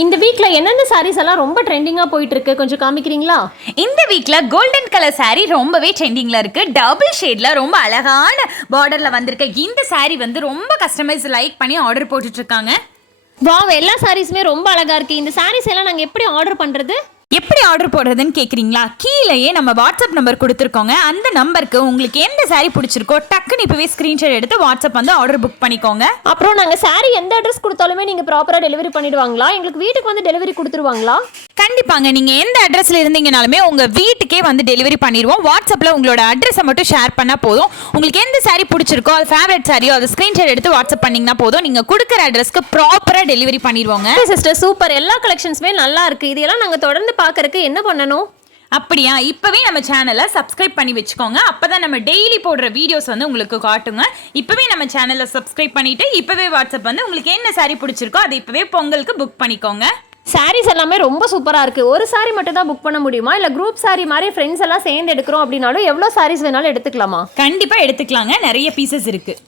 இந்த வீக்ல என்னென்ன சாரீஸ் எல்லாம் ரொம்ப ட்ரெண்டிங்கா போயிட்டு இருக்கு கொஞ்சம் காமிக்கிறீங்களா? இந்த வீக்ல கோல்டன் கலர் saree ரொம்பவே ட்ரெண்டிங்ல இருக்கு. டபுள் ஷேட்ல ரொம்ப அழகான பார்டர்ல வந்திருக்க இந்த saree வந்து ரொம்ப கஸ்டமைஸ் லைக் பண்ணி ஆர்டர் போட்டுட்டு இருக்காங்க. வாவ், எல்லா சாரீஸுமே ரொம்ப அழகா இருக்கு. இந்த சாரீஸ் எல்லாம் நாங்க எப்படி ஆர்டர் பண்றது? எப்படி ஆர்டர் போடுறதுன்னு கேட்குறீங்களா? கீழேயே நம்ம வாட்ஸ்அப் நம்பர் கொடுத்துருக்கோங்க. அந்த நம்பருக்கு உங்களுக்கு எந்த சாரீ பிடிச்சிருக்கோ டக்குன்னு இப்போவே ஸ்க்ரீன்ஷாட் எடுத்து வாட்ஸ்அப் வந்து ஆர்டர் புக் பண்ணிக்கோங்க. அப்புறம் நாங்கள் சாரீ எந்த அட்ரஸ் கொடுத்தாலுமே நீங்கள் ப்ராப்பராக டெலிவரி பண்ணிடுவாங்களா? எங்களுக்கு வீட்டுக்கு வந்து டெலிவரி கொடுத்துருவாங்களா? கண்டிப்பாங்க. நீங்கள் எந்த அட்ரஸில் இருந்தீங்கனாலுமே உங்கள் வீட்டுக்கே வந்து டெலிவரி பண்ணிடுவோம். வாட்ஸ்அப்பில் உங்களோட அட்ரஸை மட்டும் ஷேர் பண்ணால் போதும். உங்களுக்கு எந்த சாரீ பிடிச்சிருக்கோ அது ஃபேவரட் சாரியோ அதை ஸ்க்ரீன்ஷாட் எடுத்து வாட்ஸ்அப் பண்ணிங்கன்னா போதும். நீங்கள் கொடுக்குற அட்ரஸ்க்கு ப்ராப்பராக டெலிவரி பண்ணிடுவோங்க. சிஸ்டர் சூப்பர், எல்லா கலெக்ஷன்ஸுமே நல்லா இருக்குது. இதெல்லாம் நாங்கள் தொடர்ந்து பார்க்கறதுக்கு என்ன பண்ணணும்? அப்படியா? இப்போவே நம்ம சேனலை சப்ஸ்கிரைப் பண்ணி வச்சுக்கோங்க. அப்போ தான் நம்ம டெய்லி போடுற வீடியோஸ் வந்து உங்களுக்கு காட்டுங்க. இப்போவே நம்ம சேனலை சப்ஸ்கிரைப் பண்ணிவிட்டு இப்போவே வாட்ஸ்அப் வந்து உங்களுக்கு என்ன சாரீ பிடிச்சிருக்கோ அதை இப்போவே பொங்கலுக்கு புக் பண்ணிக்கோங்க. சாரீஸ் எல்லாமே ரொம்ப சூப்பராக இருக்குது. ஒரு சாரீ மட்டும் தான் புக் பண்ண முடியுமா, இல்லை குரூப் சாரீ மாதிரி ஃப்ரெண்ட்ஸ் எல்லாம் சேர்ந்து எடுக்கிறோம் அப்படின்னாலும் எவ்வளோ சாரீஸ் வேணாலும் எடுத்துக்கலாமா? கண்டிப்பாக எடுத்துக்கலாங்க. நிறைய பீசஸ் இருக்குது.